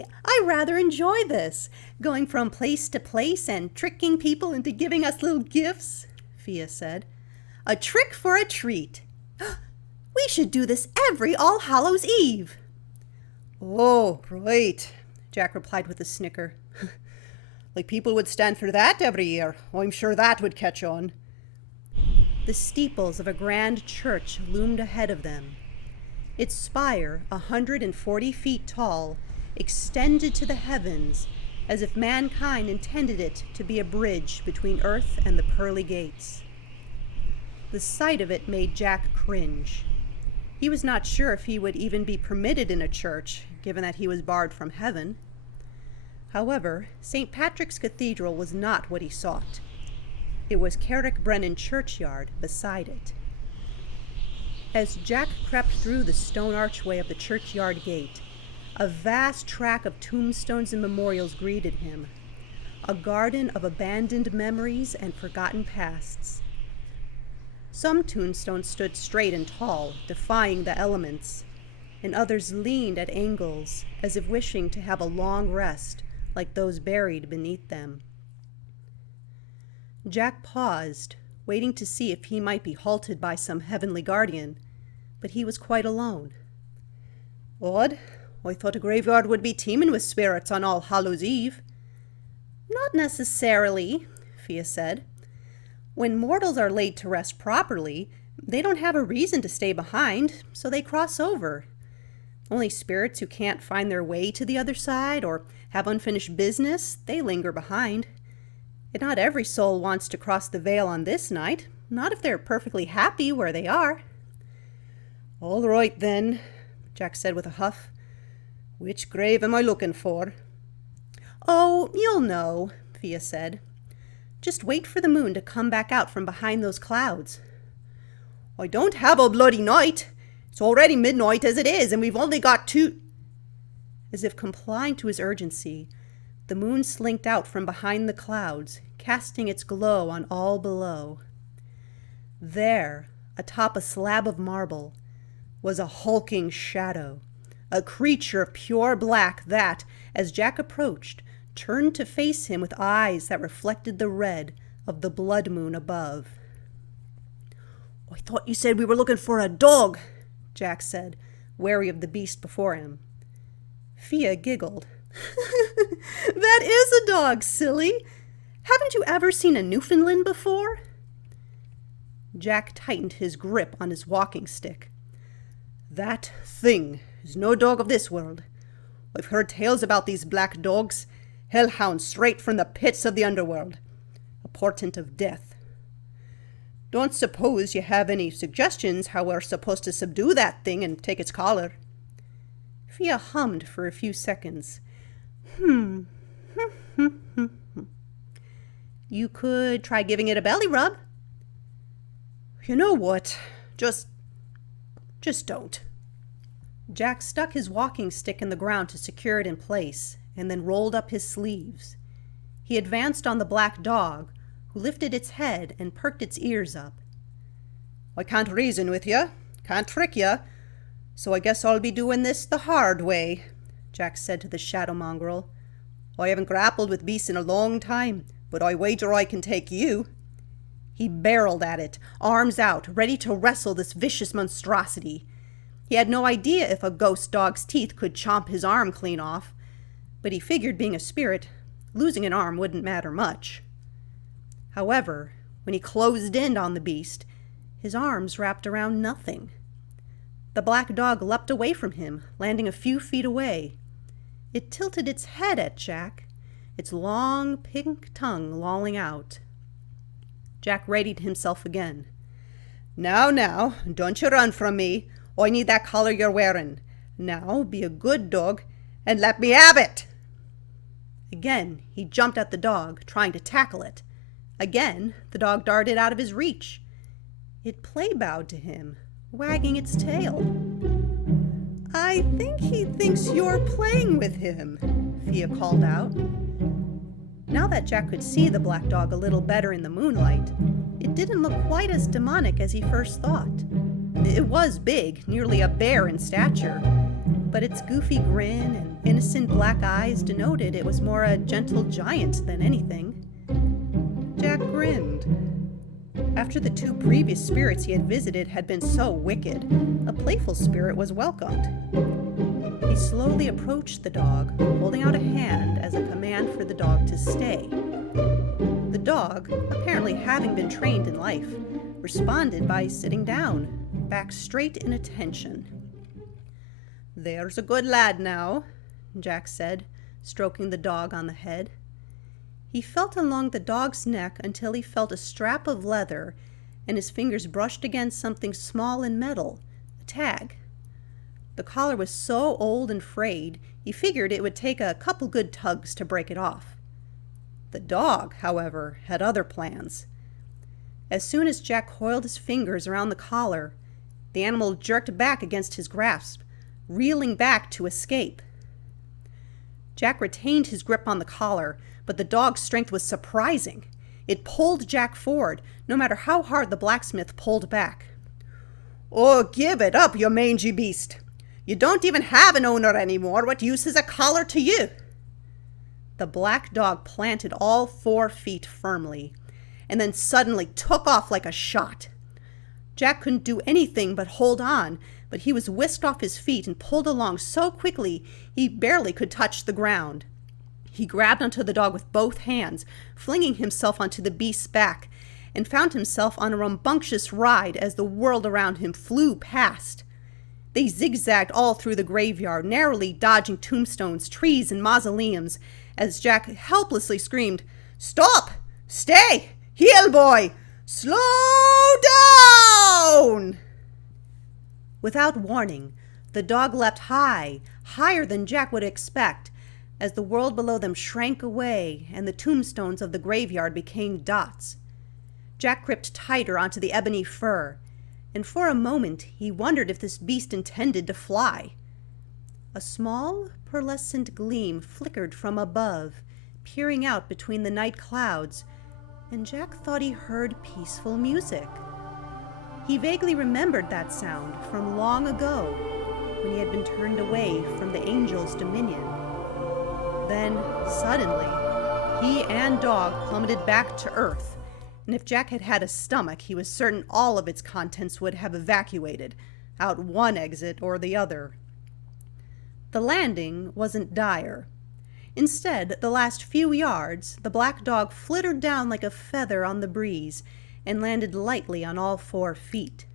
say, I rather enjoy this, going from place to place and tricking people into giving us little gifts, Fia said. A trick for a treat. We should do this every All Hallows Eve. Oh, right, Jack replied with a snicker. Like people would stand for that every year. I'm sure that would catch on. The steeples of a grand church loomed ahead of them. Its spire, 140 feet tall, extended to the heavens as if mankind intended it to be a bridge between earth and the pearly gates. The sight of it made Jack cringe. He was not sure if he would even be permitted in a church, given that he was barred from heaven. However, St. Patrick's Cathedral was not what he sought. It was Carrick Brennan churchyard beside it. As Jack crept through the stone archway of the churchyard gate, a vast track of tombstones and memorials greeted him, a garden of abandoned memories and forgotten pasts. Some tombstones stood straight and tall, defying the elements, and others leaned at angles, as if wishing to have a long rest, like those buried beneath them. Jack paused, waiting to see if he might be halted by some heavenly guardian, but he was quite alone. Odd. I thought a graveyard would be teeming with spirits on All Hallows Eve. Not necessarily, Fia said. When mortals are laid to rest properly, they don't have a reason to stay behind, so they cross over. Only spirits who can't find their way to the other side or have unfinished business, they linger behind. And not every soul wants to cross the veil on this night, not if they're perfectly happy where they are. All right, then, Jack said with a huff. Which grave am I looking for? Oh, you'll know, Fia said. Just wait for the moon to come back out from behind those clouds. I don't have a bloody night. It's already midnight as it is, and we've only got 2... As if complying to his urgency, the moon slinked out from behind the clouds, casting its glow on all below. There, atop a slab of marble, was a hulking shadow, a creature of pure black that, as Jack approached, turned to face him with eyes that reflected the red of the blood moon above. I thought you said we were looking for a dog, Jack said, wary of the beast before him. Fia giggled. That is a dog, silly. Haven't you ever seen a Newfoundland before? Jack tightened his grip on his walking stick. That thing is no dog of this world. I've heard tales about these black dogs, hellhounds straight from the pits of the underworld, a portent of death. Don't suppose you have any suggestions how we're supposed to subdue that thing and take its collar? Fia hummed for a few seconds. You could try giving it a belly rub. You know what? Just don't. Jack stuck his walking stick in the ground to secure it in place, and then rolled up his sleeves. He advanced on the black dog, who lifted its head and perked its ears up. I can't reason with you, can't trick you, so I guess I'll be doing this the hard way, Jack said to the shadow mongrel. I haven't grappled with beasts in a long time, but I wager I can take you. He barreled at it, arms out, ready to wrestle this vicious monstrosity. He had no idea if a ghost dog's teeth could chomp his arm clean off, but he figured being a spirit, losing an arm wouldn't matter much. However, when he closed in on the beast, his arms wrapped around nothing. The black dog leapt away from him, landing a few feet away. It tilted its head at Jack, its long pink tongue lolling out. Jack readied himself again. Now, don't you run from me. I need that collar you're wearing. Now, be a good dog and let me have it. Again, he jumped at the dog, trying to tackle it. Again, the dog darted out of his reach. It play-bowed to him, wagging its tail. I think he thinks you're playing with him, Fia called out. Now that Jack could see the black dog a little better in the moonlight, it didn't look quite as demonic as he first thought. It was big, nearly a bear in stature, but its goofy grin and innocent black eyes denoted it was more a gentle giant than anything. Jack grinned. After the 2 previous spirits he had visited had been so wicked, a playful spirit was welcomed. He slowly approached the dog, holding out a hand as a command for the dog to stay. The dog, apparently having been trained in life, responded by sitting down, back straight in attention. "There's a good lad now," Jack said, stroking the dog on the head. He felt along the dog's neck until he felt a strap of leather, and his fingers brushed against something small and metal, a tag. The collar was so old and frayed, he figured it would take a couple good tugs to break it off. The dog, however, had other plans. As soon as Jack coiled his fingers around the collar, the animal jerked back against his grasp, reeling back to escape. Jack retained his grip on the collar, but the dog's strength was surprising. It pulled Jack forward, no matter how hard the blacksmith pulled back. "Oh, give it up, you mangy beast! You don't even have an owner anymore. What use is a collar to you?" The black dog planted all 4 feet firmly, and then suddenly took off like a shot. Jack couldn't do anything but hold on, but he was whisked off his feet and pulled along so quickly he barely could touch the ground. He grabbed onto the dog with both hands, flinging himself onto the beast's back, and found himself on a rambunctious ride as the world around him flew past. They zigzagged all through the graveyard, narrowly dodging tombstones, trees, and mausoleums, as Jack helplessly screamed, "Stop! Stay! Heel, boy! Slow down!" Without warning, the dog leapt high, higher than Jack would expect, as the world below them shrank away and the tombstones of the graveyard became dots. Jack gripped tighter onto the ebony fur, and for a moment he wondered if this beast intended to fly. A small, pearlescent gleam flickered from above, peering out between the night clouds, and Jack thought he heard peaceful music. He vaguely remembered that sound from long ago, when he had been turned away from the angel's dominion. Then, suddenly, he and dog plummeted back to earth, and if Jack had had a stomach, he was certain all of its contents would have evacuated, out one exit or the other. The landing wasn't dire. Instead, the last few yards, the black dog flittered down like a feather on the breeze and landed lightly on all 4 feet.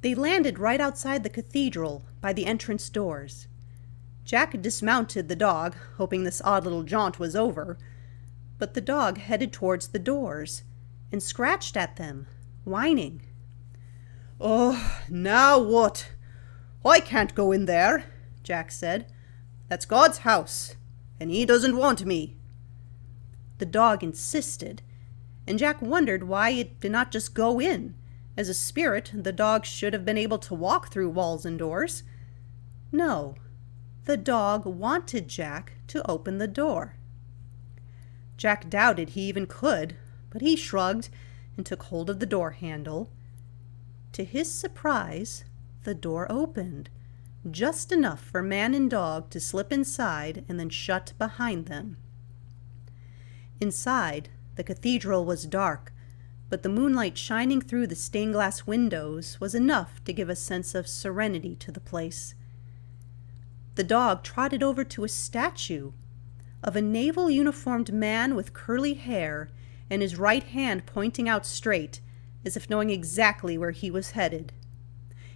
They landed right outside the cathedral by the entrance doors. Jack dismounted the dog, hoping this odd little jaunt was over, but the dog headed towards the doors and scratched at them, whining. "Oh, now what? I can't go in there," Jack said. "That's God's house, and he doesn't want me." The dog insisted, and Jack wondered why it did not just go in. As a spirit, the dog should have been able to walk through walls and doors. No, the dog wanted Jack to open the door. Jack doubted he even could, but he shrugged and took hold of the door handle. To his surprise, the door opened, just enough for man and dog to slip inside and then shut behind them. Inside, the cathedral was dark, but the moonlight shining through the stained glass windows was enough to give a sense of serenity to the place. The dog trotted over to a statue of a naval uniformed man with curly hair and his right hand pointing out straight, as if knowing exactly where he was headed.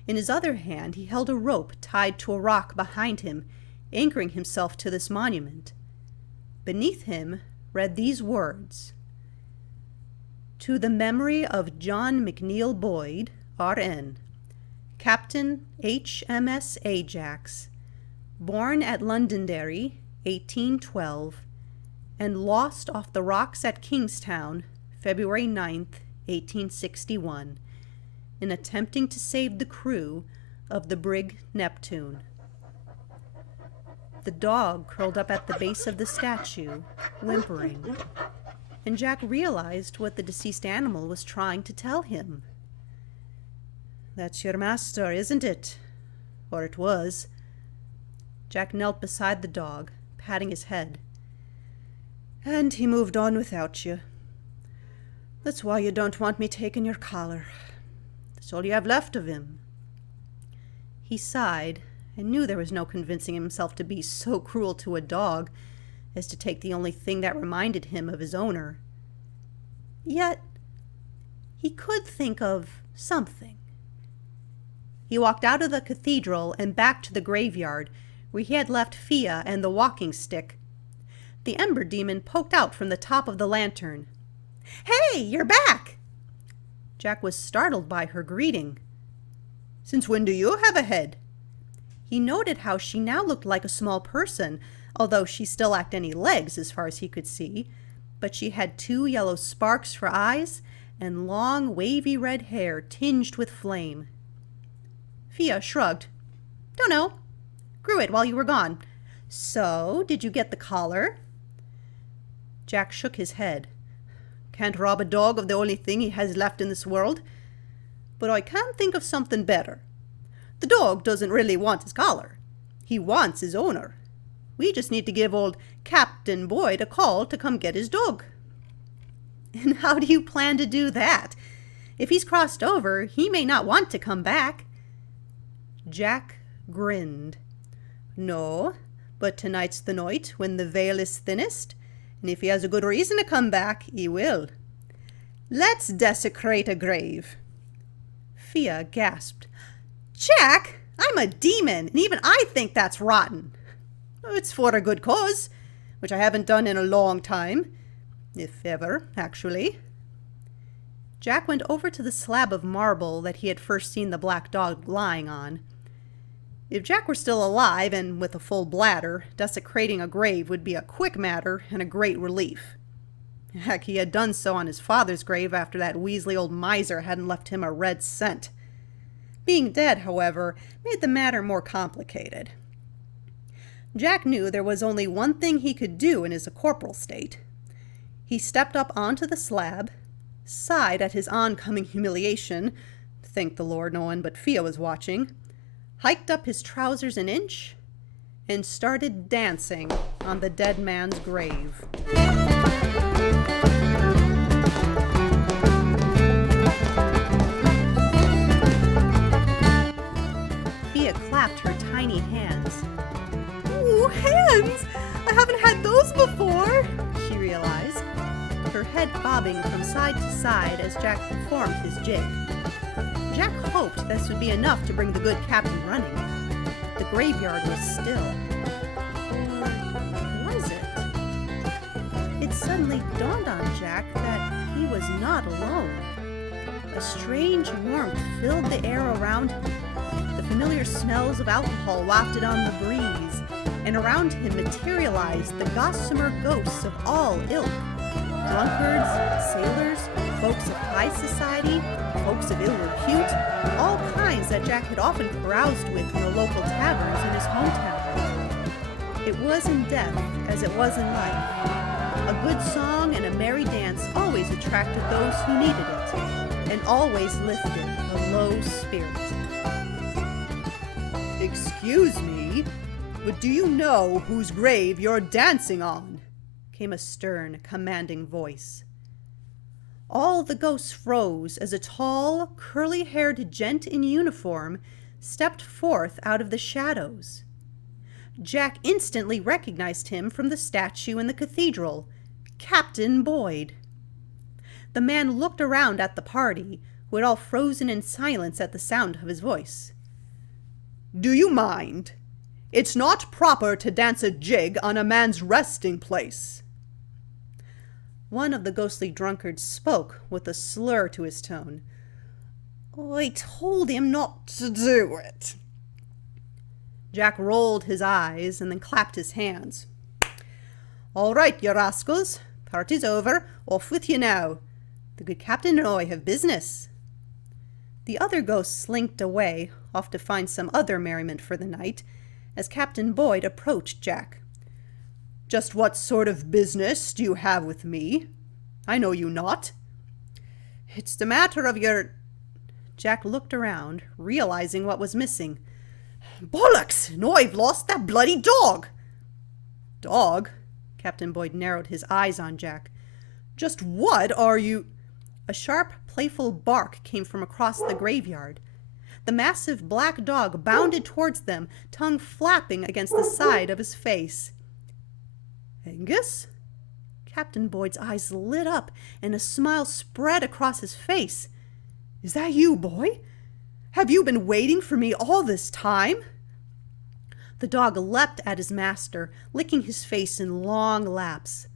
In his other hand he held a rope tied to a rock behind him, anchoring himself to this monument. Beneath him read these words: "To the memory of John McNeill Boyd, R.N., Captain H.M.S. Ajax, born at Londonderry, 1812, and lost off the rocks at Kingstown, February 9th, 1861, in attempting to save the crew of the brig Neptune." The dog curled up at the base of the statue, whimpering, and Jack realized what the deceased animal was trying to tell him. "That's your master, isn't it? Or it was. Jack knelt beside the dog, patting his head. And he moved on without you. That's why you don't want me taking your collar. That's all you have left of him. He sighed and knew there was no convincing himself to be so cruel to a dog as to take the only thing that reminded him of his owner. Yet, he could think of something. He walked out of the cathedral and back to the graveyard, where he had left Fia and the walking stick. The ember demon poked out from the top of the lantern. "Hey, you're back!" Jack was startled by her greeting. "Since when do you have a head?" He noted how she now looked like a small person, although she still lacked any legs as far as he could see, but she had 2 yellow sparks for eyes and long, wavy red hair tinged with flame. Fia shrugged. "Dunno. Grew it while you were gone. So, did you get the collar?" Jack shook his head. "Can't rob a dog of the only thing he has left in this world. But I can think of something better. The dog doesn't really want his collar. He wants his owner. We just need to give old Captain Boyd a call to come get his dog." "And how do you plan to do that? If he's crossed over, he may not want to come back." Jack grinned. "No, but tonight's the night when the veil is thinnest, and if he has a good reason to come back, he will. Let's desecrate a grave." Fia gasped. "Jack, I'm a demon, and even I think that's rotten." "It's for a good cause, which I haven't done in a long time, if ever, actually." Jack went over to the slab of marble that he had first seen the black dog lying on. If Jack were still alive and with a full bladder, desecrating a grave would be a quick matter and a great relief. Heck, he had done so on his father's grave after that Weasley old miser hadn't left him a red cent. Being dead, however, made the matter more complicated. Jack knew there was only one thing he could do in his corporal state. He stepped up onto the slab, sighed at his oncoming humiliation, thank the Lord no one but Fia was watching, hiked up his trousers an inch, and started dancing on the dead man's grave. Fia clapped her tiny hands. "Ooh, hands! I haven't had those before," she realized, her head bobbing from side to side as Jack performed his jig. Jack hoped this would be enough to bring the good captain running. The graveyard was still. Or was it? It suddenly dawned on Jack that he was not alone. A strange warmth filled the air around him. The familiar smells of alcohol wafted on the breeze, and around him materialized the gossamer ghosts of all ilk. Drunkards, sailors, folks of high society, folks of ill repute, all kinds that Jack had often caroused with in the local taverns in his hometown. It was in death as it was in life. A good song and a merry dance always attracted those who needed it, and always lifted a low spirit. "Excuse me, but do you know whose grave you're dancing on?" came a stern, commanding voice. All the ghosts froze as a tall, curly-haired gent in uniform stepped forth out of the shadows. Jack instantly recognized him from the statue in the cathedral, Captain Boyd. The man looked around at the party, who had all frozen in silence at the sound of his voice. "Do you mind? It's not proper to dance a jig on a man's resting place." One of the ghostly drunkards spoke with a slur to his tone. "I told him not to do it." Jack rolled his eyes and then clapped his hands. "All right, you rascals. Party's over. Off with you now. The good captain and I have business." The other ghosts slinked away, off to find some other merriment for the night, as Captain Boyd approached Jack. "Just what sort of business do you have with me? I know you not." "It's the matter of your—" Jack looked around, realizing what was missing. Bollocks! No, I've lost that bloody dog! Dog? Captain Boyd narrowed his eyes on Jack. Just what are you— A sharp, playful bark came from across the graveyard. The massive black dog bounded towards them, tongue flapping against the side of his face. Angus? Captain Boyd's eyes lit up, and a smile spread across his face. Is that you, boy? Have you been waiting for me all this time? The dog leapt at his master, licking his face in long laps.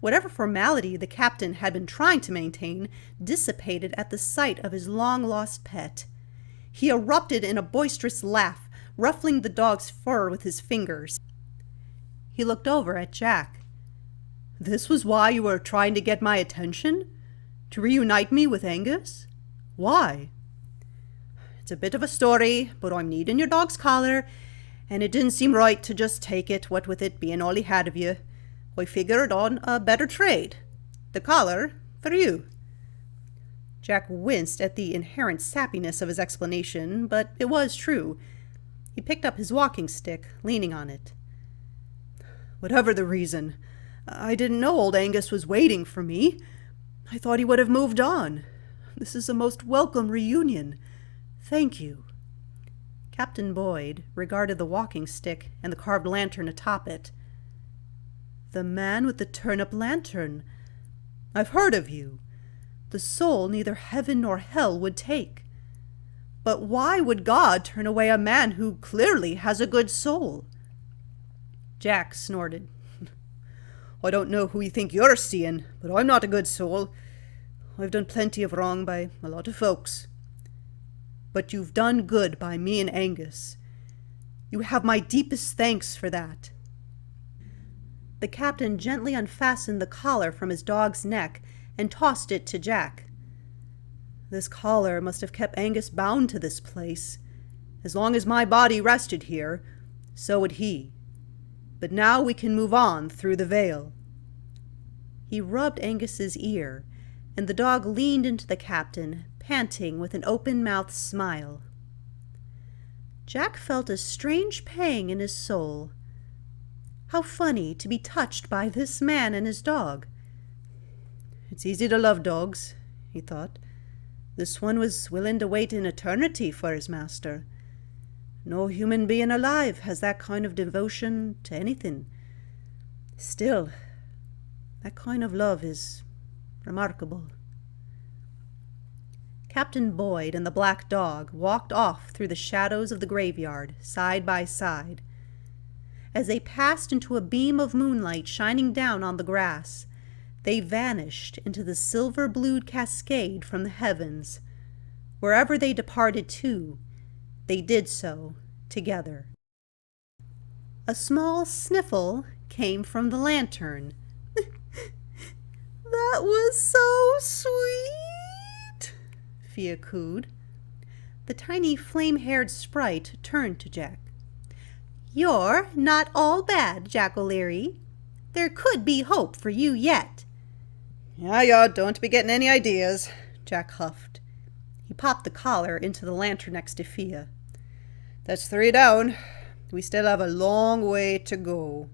Whatever formality the captain had been trying to maintain dissipated at the sight of his long-lost pet. He erupted in a boisterous laugh, ruffling the dog's fur with his fingers. He looked over at Jack. This was why you were trying to get my attention? To reunite me with Angus? Why? It's a bit of a story, but I'm needing your dog's collar, and it didn't seem right to just take it, what with it being all he had of you. I figured on a better trade. The collar for you. Jack winced at the inherent sappiness of his explanation, but it was true. He picked up his walking stick, leaning on it. Whatever the reason, I didn't know old Angus was waiting for me. I thought he would have moved on. This is a most welcome reunion. Thank you. Captain Boyd regarded the walking stick and the carved lantern atop it. The man with the turnip lantern. I've heard of you. The soul neither heaven nor hell would take. But why would God turn away a man who clearly has a good soul? Jack snorted. I don't know who you think you're seeing, but I'm not a good soul. I've done plenty of wrong by a lot of folks. But you've done good by me and Angus. You have my deepest thanks for that. The captain gently unfastened the collar from his dog's neck and tossed it to Jack. This collar must have kept Angus bound to this place. As long as my body rested here, so would he. But now we can move on through the veil. He rubbed Angus's ear, and the dog leaned into the captain, panting with an open-mouthed smile. Jack felt a strange pang in his soul. How funny to be touched by this man and his dog. It's easy to love dogs, he thought. This one was willing to wait an eternity for his master. No human being alive has that kind of devotion to anything. Still, that kind of love is remarkable. Captain Boyd and the black dog walked off through the shadows of the graveyard, side by side. As they passed into a beam of moonlight shining down on the grass, they vanished into the silver-blued cascade from the heavens. Wherever they departed to, they did so together. A small sniffle came from the lantern. That was so sweet, Fia cooed. The tiny flame-haired sprite turned to Jack. You're not all bad, Jack O'Leary. There could be hope for you yet. Yeah, don't be getting any ideas, Jack huffed. He popped the collar into the lantern next to Fia. That's 3 down. We still have a long way to go.